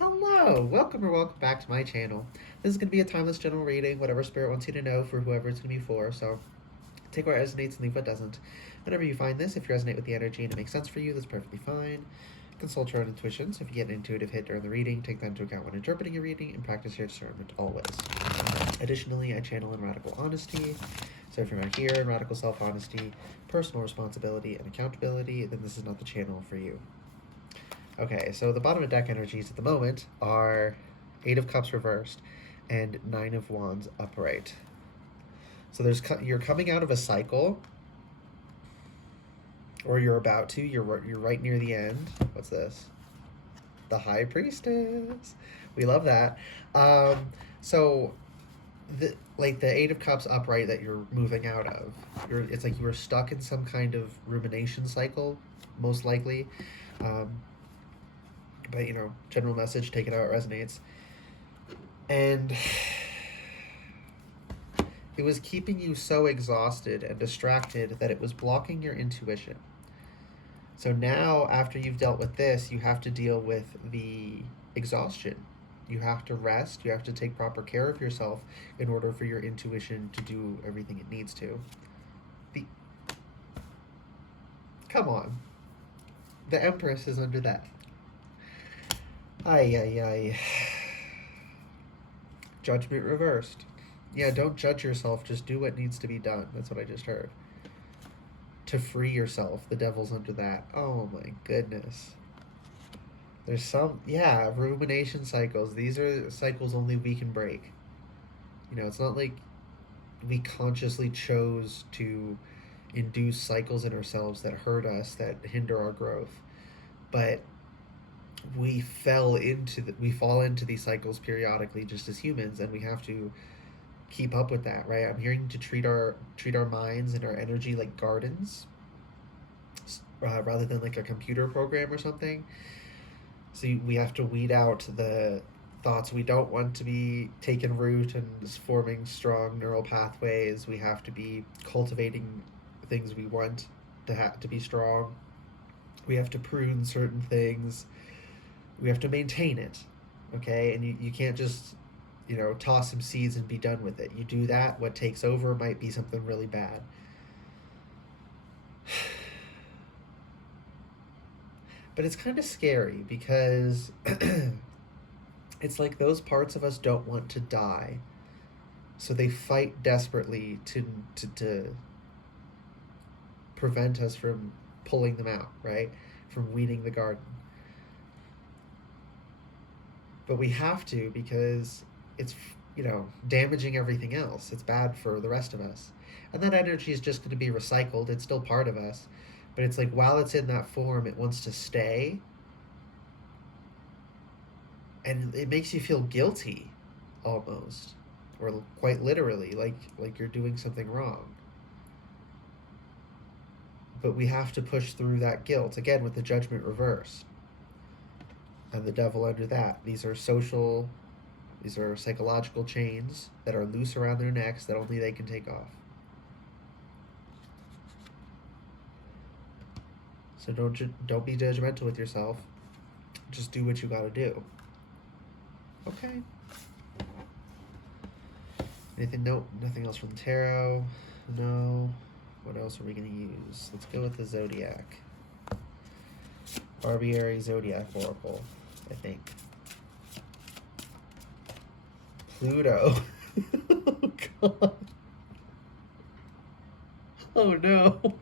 Hello, welcome or welcome back to my channel. This is going to be a timeless general reading, whatever spirit wants you to know for whoever it's going to be for, so take what resonates and leave what doesn't. Whenever you find this, if you resonate with the energy and it makes sense for you, that's perfectly fine. Consult your own intuition, so if you get an intuitive hit during the reading, take that into account when interpreting your reading and practice your discernment always. Additionally, I channel in radical honesty, so if you're not here in radical self-honesty, personal responsibility, and accountability, then this is not the channel for you. Okay, so the bottom of deck energies at the moment are Eight of Cups reversed and Nine of Wands upright. So you're coming out of a cycle, or you're about to. You're right near the end. What's this? The High Priestess. We love that. So the Eight of Cups upright that you're moving out of. It's like you were stuck in some kind of rumination cycle, most likely. But general message, take it how it resonates. And it was keeping you so exhausted and distracted that it was blocking your intuition. So now, after you've dealt with this, you have to deal with the exhaustion. You have to rest, you have to take proper care of yourself in order for your intuition to do everything it needs to. Come on. The Empress is under that. Ay, ay, ay. Judgment reversed. Yeah, don't judge yourself. Just do what needs to be done. That's what I just heard. To free yourself. The devil's under that. Oh my goodness. There's some, rumination cycles. These are cycles only we can break. It's not like we consciously chose to induce cycles in ourselves that hurt us, that hinder our growth. But we fall into these cycles periodically just as humans, and we have to keep up with that, right? I'm hearing to treat our minds and our energy like gardens, rather than like a computer program or something. So we have to weed out the thoughts we don't want to be taking root and forming strong neural pathways. We have to be cultivating things we want to be strong. We have to prune certain things. We have to maintain it, okay? And you can't just, toss some seeds and be done with it. You do that, what takes over might be something really bad. But it's kind of scary because it's like those parts of us don't want to die. So they fight desperately to prevent us from pulling them out, right? From weeding the garden. But we have to, because it's, damaging everything else. It's bad for the rest of us. And that energy is just going to be recycled. It's still part of us. But it's like, while it's in that form, it wants to stay. And it makes you feel guilty, almost. Or quite literally, like you're doing something wrong. But we have to push through that guilt, again, with the Judgment reversed. And the devil under that. These are psychological chains that are loose around their necks that only they can take off. So don't be judgmental with yourself. Just do what you gotta do. Okay. Nothing else from the tarot. No. What else are we gonna use? Let's go with the Zodiac. Barbieri Zodiac Oracle, I think. Pluto. Oh god. Oh no.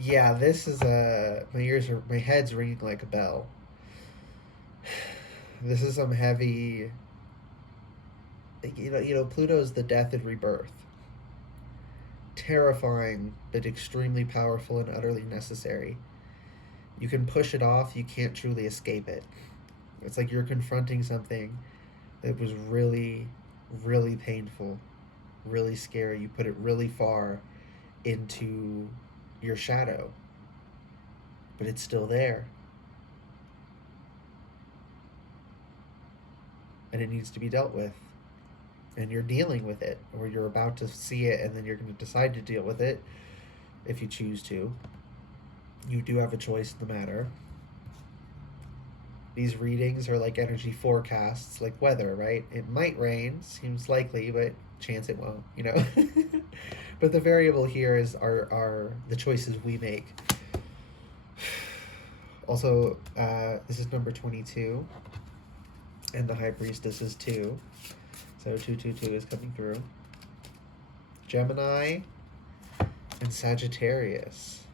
Yeah, this is my head's ringing like a bell. This is some heavy, Pluto's the death and rebirth. Terrifying, but extremely powerful and utterly necessary. You can push it off, you can't truly escape it. It's like you're confronting something that was really, really painful, really scary. You put it really far into your shadow, but it's still there. And it needs to be dealt with. And you're dealing with it, or you're about to see it, and then you're going to decide to deal with it if you choose to. You do have a choice in the matter. these readings are like energy forecasts, like weather, right? It might rain, seems likely, but chance it won't, you know. But the variable here is are the choices we make. Also, this is number 22, and the High Priestess is 2. So 222 is coming through. Gemini and Sagittarius.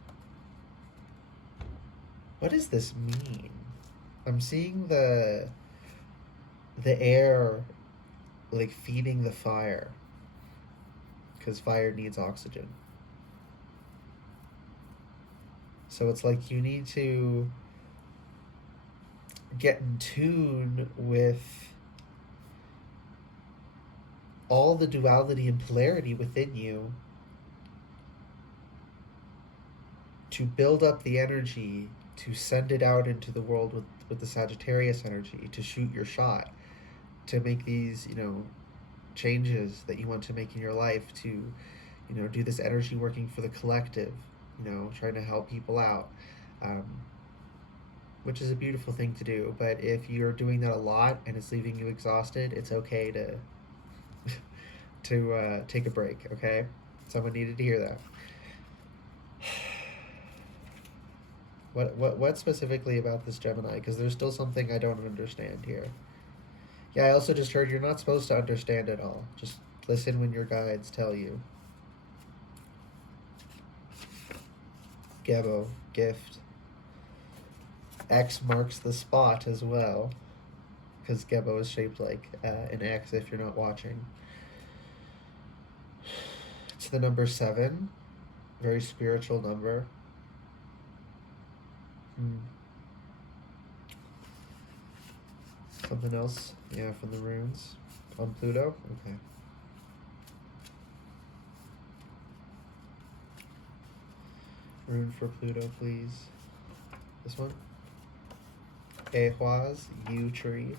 What does this mean? I'm seeing the air like feeding the fire, because fire needs oxygen. So it's like you need to get in tune with all the duality and polarity within you to build up the energy to send it out into the world with the Sagittarius energy, to shoot your shot, to make these, you know, changes that you want to make in your life, to, you know, do this energy working for the collective, you know, trying to help people out, which is a beautiful thing to do. But if you're doing that a lot and it's leaving you exhausted, it's okay to take a break, okay? Someone needed to hear that. What specifically about this Gemini? Because there's still something I don't understand here. Yeah, I also just heard you're not supposed to understand it all. Just listen when your guides tell you. Gebo, gift. X marks the spot as well, because Gebo is shaped like an X if you're not watching. It's the number 7. Very spiritual number. Something else? Yeah, from the runes. On Pluto? Okay. Rune for Pluto, please. This one? Ehwaz, yew tree.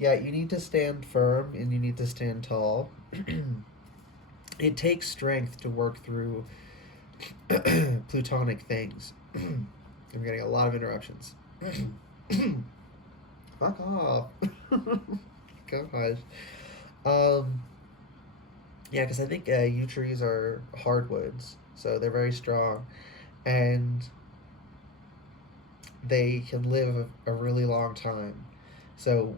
Yeah, you need to stand firm and you need to stand tall. It takes strength to work through plutonic things. I'm getting a lot of interruptions. Fuck off. Gosh. Yeah, because I think yew trees are hardwoods, so they're very strong, and they can live a really long time. So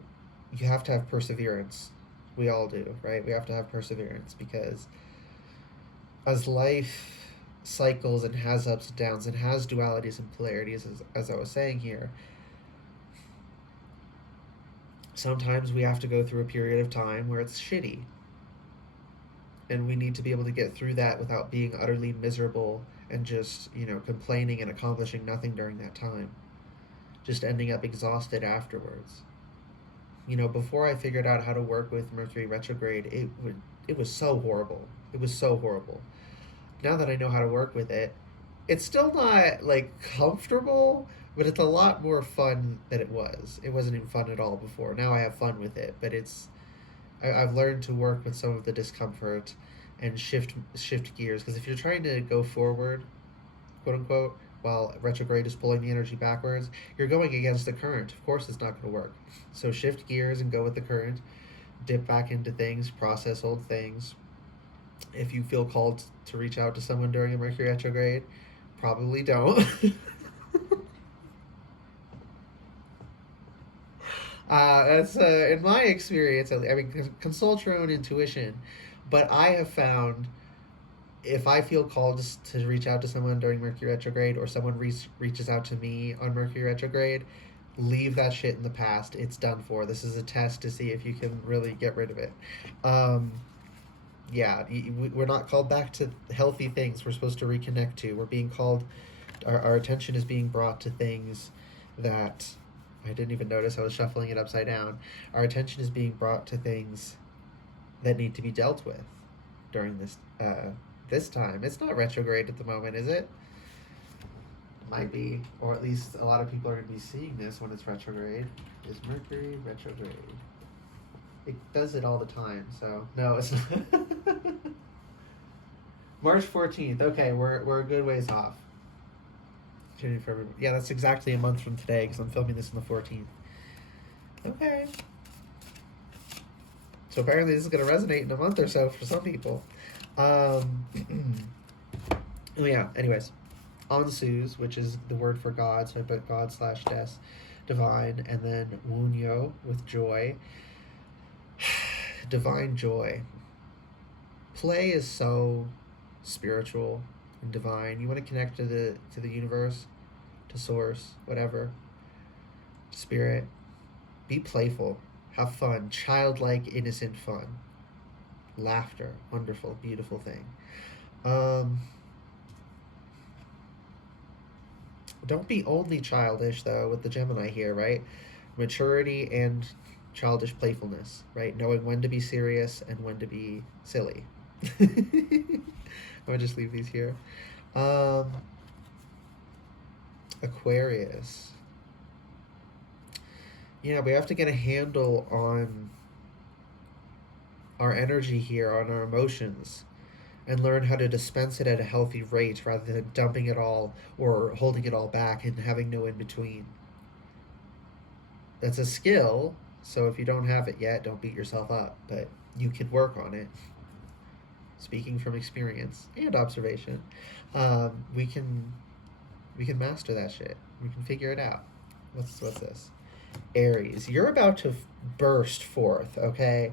you have to have perseverance. We all do, right? We have to have perseverance, because as life cycles and has ups and downs and has dualities and polarities, as I was saying here, sometimes we have to go through a period of time where it's shitty. And we need to be able to get through that without being utterly miserable and just, you know, complaining and accomplishing nothing during that time. Just ending up exhausted afterwards. You know, before I figured out how to work with Mercury retrograde, it was so horrible. It was so horrible. Now that I know how to work with it, it's still not, like, comfortable, but it's a lot more fun than it was. It wasn't even fun at all before. Now I have fun with it, but I've learned to work with some of the discomfort and shift gears, because if you're trying to go forward, quote unquote, while retrograde is pulling the energy backwards, you're going against the current. Of course it's not going to work. So shift gears and go with the current. Dip back into things, process old things. If you feel called to reach out to someone during a Mercury retrograde, probably don't. That's in my experience. I mean, consult your own intuition, but I have found if I feel called to reach out to someone during Mercury retrograde, or someone reaches out to me on Mercury retrograde, leave that shit in the past. It's done for. This is a test to see if you can really get rid of it. Yeah, we're not called back to healthy things we're supposed to reconnect to. We're being called, our attention is being brought to things that, I didn't even notice I was shuffling it upside down. Our attention is being brought to things that need to be dealt with during this time. It's not retrograde at the moment, is it? Might be, or at least a lot of people are going to be seeing this when it's retrograde. Is Mercury retrograde? It does it all the time, so no, it's not. March 14th. Okay, we're a good ways off. Yeah, that's exactly a month from today, because I'm filming this on the 14th. Okay. So apparently this is going to resonate in a month or so for some people. Oh yeah, anyways. Ansus, which is the word for God, so I put God slash des, divine, and then Wunyo with joy. Divine joy. Play is so spiritual and divine. You want to connect to the universe, to source, whatever. Spirit. Be playful. Have fun. Childlike, innocent fun. Laughter. Wonderful, beautiful thing. Don't be only childish though with the Gemini here, right? Maturity and childish playfulness, right? Knowing when to be serious and when to be silly. I'm gonna just leave these here. Aquarius. Yeah, we have to get a handle on our energy here, on our emotions, and learn how to dispense it at a healthy rate rather than dumping it all or holding it all back and having no in between. That's a skill, so if you don't have it yet, don't beat yourself up, but you can work on it. Speaking from experience and observation, we can master that shit. We can figure it out. What's this? Aries, you're about to burst forth, okay?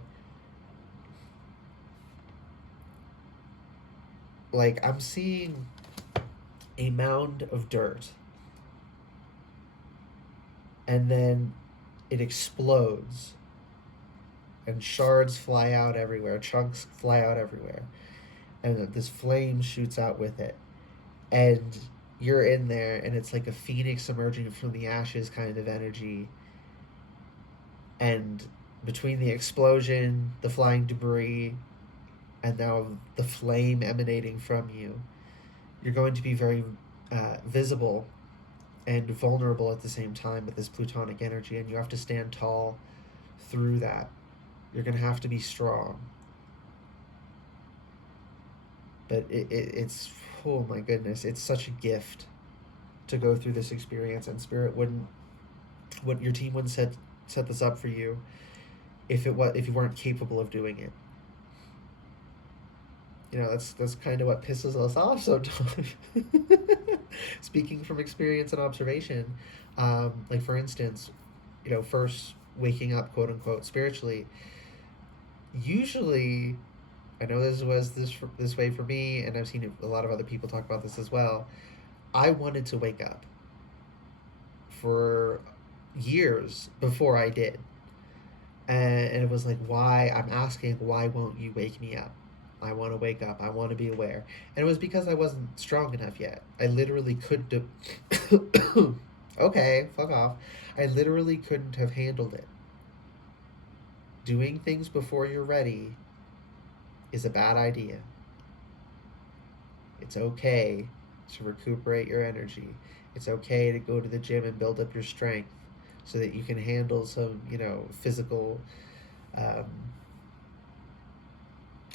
Like, I'm seeing a mound of dirt, and then it explodes, and shards fly out everywhere, chunks fly out everywhere, and this flame shoots out with it. And you're in there, and it's like a phoenix emerging from the ashes kind of energy. And between the explosion, the flying debris, and now the flame emanating from you, you're going to be very visible and vulnerable at the same time with this plutonic energy, and you have to stand tall through that. You're going to have to be strong. But it's, oh my goodness, it's such a gift to go through this experience, and Spirit wouldn't, your team wouldn't set this up for you if you weren't capable of doing it. You know, that's kind of what pisses us off sometimes. Speaking from experience and observation, like for instance, you know, first waking up, quote unquote, spiritually. Usually, I know this was this way for me, and I've seen a lot of other people talk about this as well. I wanted to wake up for years before I did, and it was like, why? I'm asking, why won't you wake me up? I want to wake up. I want to be aware. And it was because I wasn't strong enough yet. I literally couldn't have. Okay, fuck off. I literally couldn't have handled it. Doing things before you're ready is a bad idea. It's okay to recuperate your energy. It's okay to go to the gym and build up your strength so that you can handle some, you know, physical.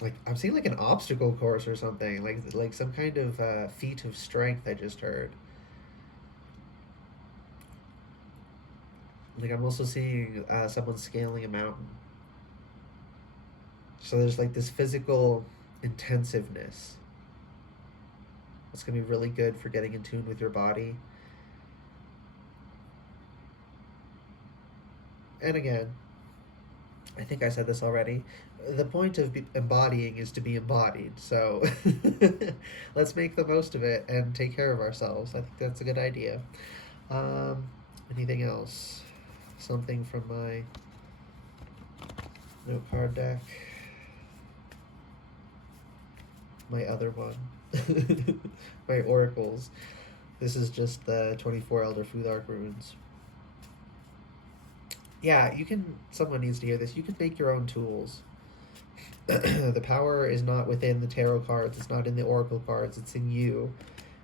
Like, I'm seeing like an obstacle course or something, like some kind of feat of strength. I just heard. Like, I'm also seeing someone scaling a mountain. So there's like this physical intensiveness. It's gonna be really good for getting in tune with your body. And again, I think I said this already. The point of embodying is to be embodied. So let's make the most of it and take care of ourselves. I think that's a good idea. Um, Anything else? Something from my note card deck. My other one. My oracles. This is just the 24 Elder Futhark runes. Yeah, you can. Someone needs to hear this. You can make your own tools. The power is not within the tarot cards. It's not in the oracle cards. It's in you.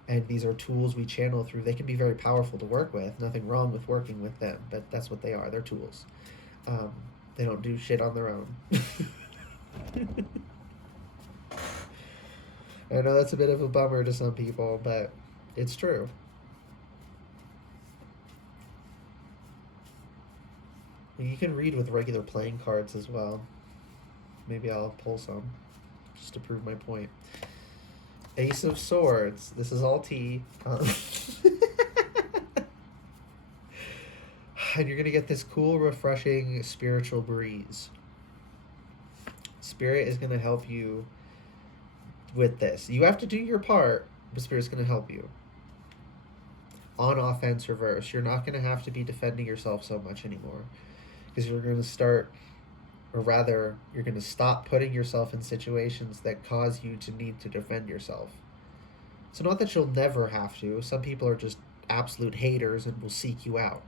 And these are tools we channel through. They can be very powerful to work with. Nothing wrong with working with them, but that's what they are. They're tools. They don't do shit on their own. I know that's a bit of a bummer to some people, but it's true. You can read with regular playing cards as well. Maybe I'll pull some just to prove my point. Ace of Swords. This is all tea. And you're going to get this cool, refreshing spiritual breeze. Spirit is going to help you with this. You have to do your part, but Spirit's going to help you. On offense, reverse. You're not going to have to be defending yourself so much anymore. Because you're going to start, or rather, you're going to stop putting yourself in situations that cause you to need to defend yourself. So not that you'll never have to. Some people are just absolute haters and will seek you out.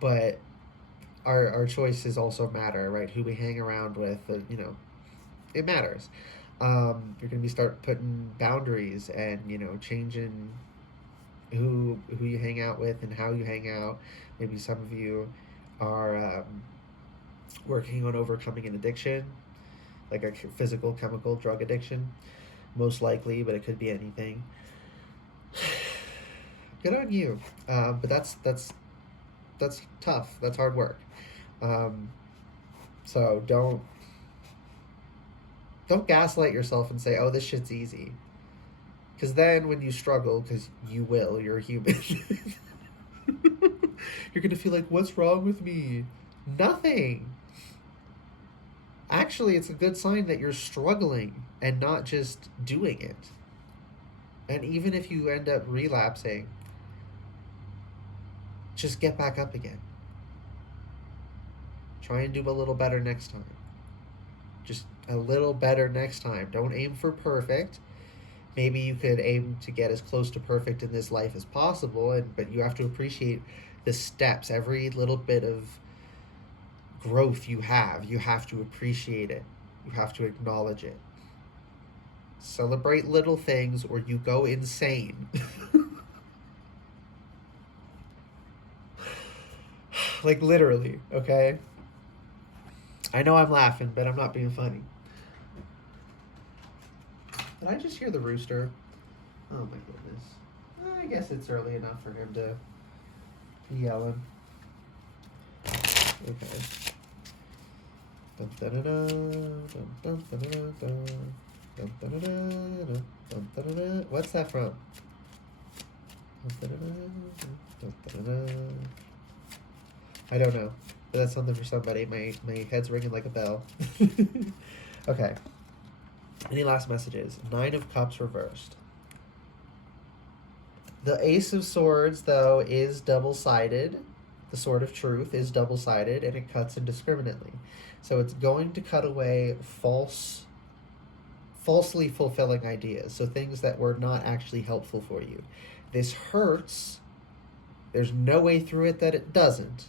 But our choices also matter, right? Who we hang around with, it matters. You're going to be start putting boundaries and, changing who you hang out with and how you hang out. Maybe some of you are working on overcoming an addiction, like a physical, chemical, drug addiction, most likely, but it could be anything. Good on you. But that's tough. That's hard work. So don't gaslight yourself and say, "Oh, this shit's easy." Because then when you struggle, because you will, you're a human, you're going to feel like, what's wrong with me? Nothing. Actually, it's a good sign that you're struggling and not just doing it. And even if you end up relapsing, just get back up again. Try and do a little better next time. Just a little better next time. Don't aim for perfect. Maybe you could aim to get as close to perfect in this life as possible, but you have to appreciate the steps. Every little bit of growth you have to appreciate it. You have to acknowledge it. Celebrate little things or you go insane. Like literally, okay? I know I'm laughing, but I'm not being funny. Did I just hear the rooster? Oh my goodness. I guess it's early enough for him to be yelling. Okay. What's that from? I don't know. But that's something for somebody. My head's ringing like a bell. Okay. Any last messages? 9 of Cups reversed. The Ace of Swords, though, is double-sided. The Sword of Truth is double-sided, and it cuts indiscriminately. So it's going to cut away falsely fulfilling ideas. So things that were not actually helpful for you. This hurts. There's no way through it that it doesn't.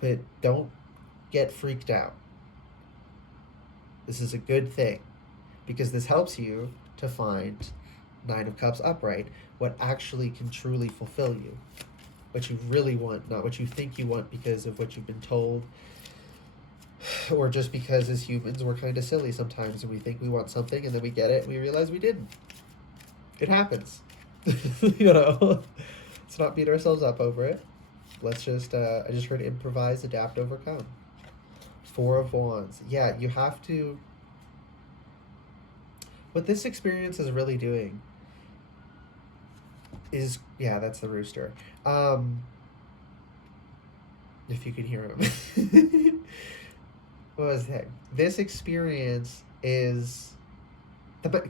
But don't get freaked out. This is a good thing because this helps you to find 9 of Cups upright, what actually can truly fulfill you, what you really want, not what you think you want because of what you've been told, or just because as humans we're kind of silly sometimes and we think we want something and then we get it and we realize we didn't. It happens. Let's not beat ourselves up over it. Let's just, I just heard improvise, adapt, overcome. 4 of Wands. Yeah, you have to, what this experience is really doing is, yeah, that's the rooster. If you could hear him. What was that? This experience is, I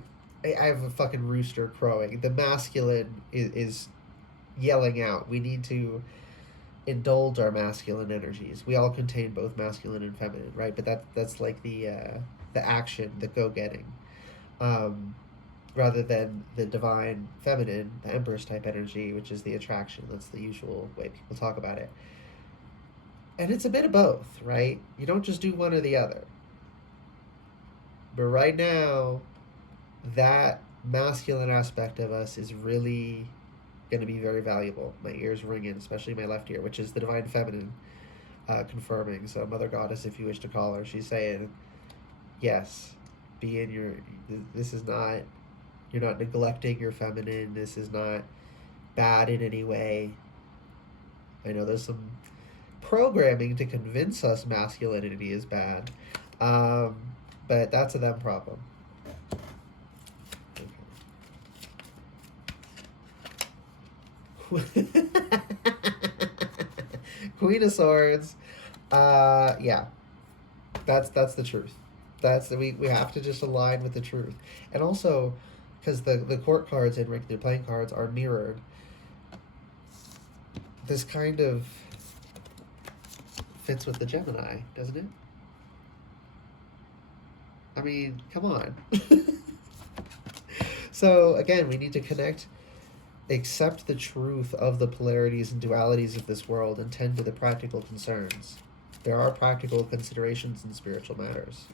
have a fucking rooster crowing. The masculine is yelling out. We need to indulge our masculine energies. We all contain both masculine and feminine, right? But that's like the action, the go-getting, rather than the divine feminine, the Empress type energy, which is the attraction. That's the usual way people talk about it. And it's a bit of both, right? You don't just do one or the other. But right now, that masculine aspect of us is really going to be very valuable. My ears ringing, especially my left ear, which is the divine feminine, confirming. So Mother Goddess, if you wish to call her, she's saying, yes, be in your, this is not, you're not neglecting your feminine. This is not bad in any way. I know there's some programming to convince us masculinity is bad. Um, but that's a them problem. Okay. Queen of Swords. Yeah, that's the truth. We have to just align with the truth, and also because the court cards in regular playing cards are mirrored. This kind of fits with the Gemini, doesn't it? I mean, come on. So again, we need to connect, accept the truth of the polarities and dualities of this world, and tend to the practical concerns. There are practical considerations in spiritual matters.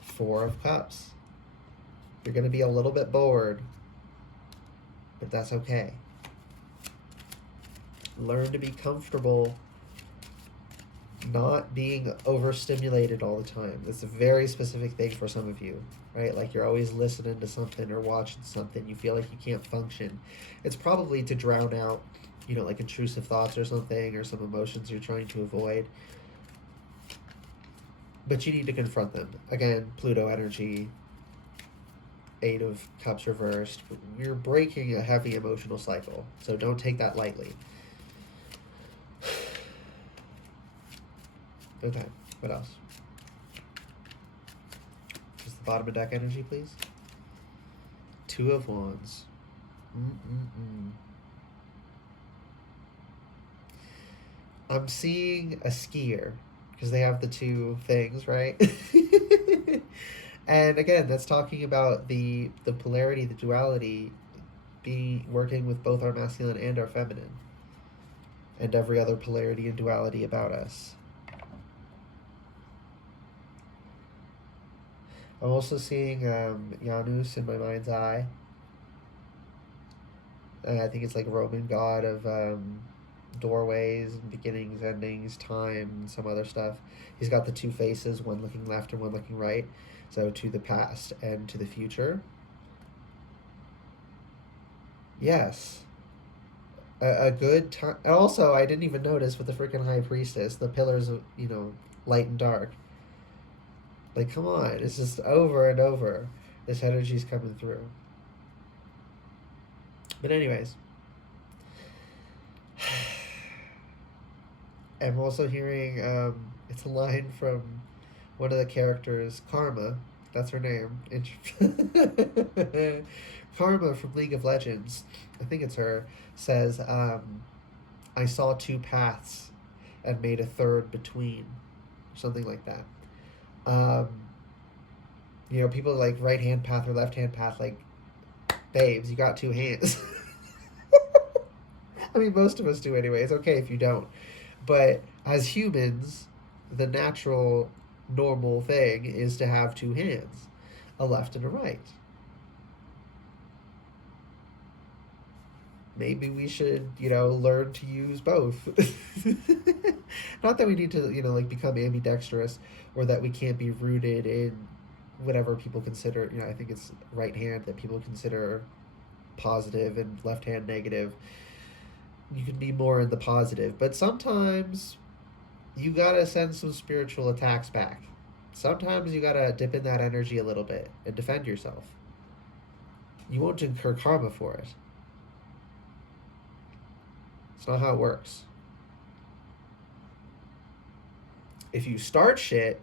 Four of Cups. You're going to be a little bit bored, but that's okay. Learn to be comfortable not being overstimulated all the time. That's a very specific thing for some of you, right? Like you're always listening to something or watching something. You feel like you can't function. It's probably to drown out, like intrusive thoughts or something, or some emotions you're trying to avoid. But you need to confront them. Again, Pluto energy, 8 of Cups reversed. You're breaking a heavy emotional cycle, so don't take that lightly. Okay, what else? Just the bottom of deck energy, please. 2 of Wands. I'm seeing a skier, because they have the 2 things, right? And again, that's talking about the polarity, the duality, working with both our masculine and our feminine, and every other polarity and duality about us. I'm also seeing Janus in my mind's eye. I think it's like a Roman god of doorways, beginnings, endings, time, and some other stuff. He's got the 2 faces, one looking left and one looking right. So to the past and to the future. Yes. A good time. Also, I didn't even notice with the freaking High Priestess, the pillars of, light and dark. Like, come on. It's just over and over. This energy's coming through. But anyways. I'm also hearing, it's a line from one of the characters, Karma. That's her name. Karma from League of Legends, I think it's her, says, I saw 2 paths and made a third between. Something like that. People like right hand path or left hand path, like, babes, you got 2 hands. I mean, most of us do anyway. It's okay if you don't. But as humans, the natural, normal thing is to have 2 hands, a left and a right. Maybe we should, learn to use both. Not that we need to, become ambidextrous, or that we can't be rooted in whatever people consider, I think it's right hand that people consider positive and left hand negative. You can be more in the positive, but sometimes you gotta send some spiritual attacks back. Sometimes you gotta dip in that energy a little bit and defend yourself. You won't incur karma for it. It's not how it works. If you start shit,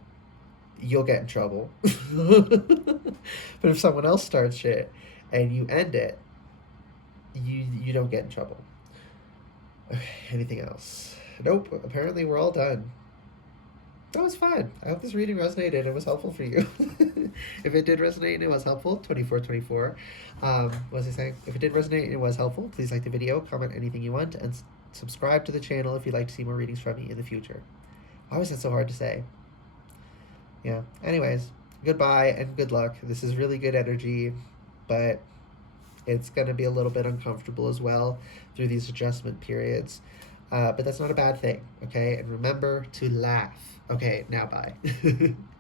you'll get in trouble. But if someone else starts shit and you end it, you don't get in trouble. Okay, anything else? Nope, apparently we're all done. That was fun. I hope this reading resonated and it was helpful for you. If it did resonate and it was helpful, 2424. What was I saying? If it did resonate and it was helpful, please like the video, comment anything you want, and subscribe to the channel if you'd like to see more readings from me in the future. Why was that so hard to say? Yeah, anyways, goodbye and good luck. This is really good energy, but it's going to be a little bit uncomfortable as well through these adjustment periods. But that's not a bad thing, okay? And remember to laugh. Okay, now bye.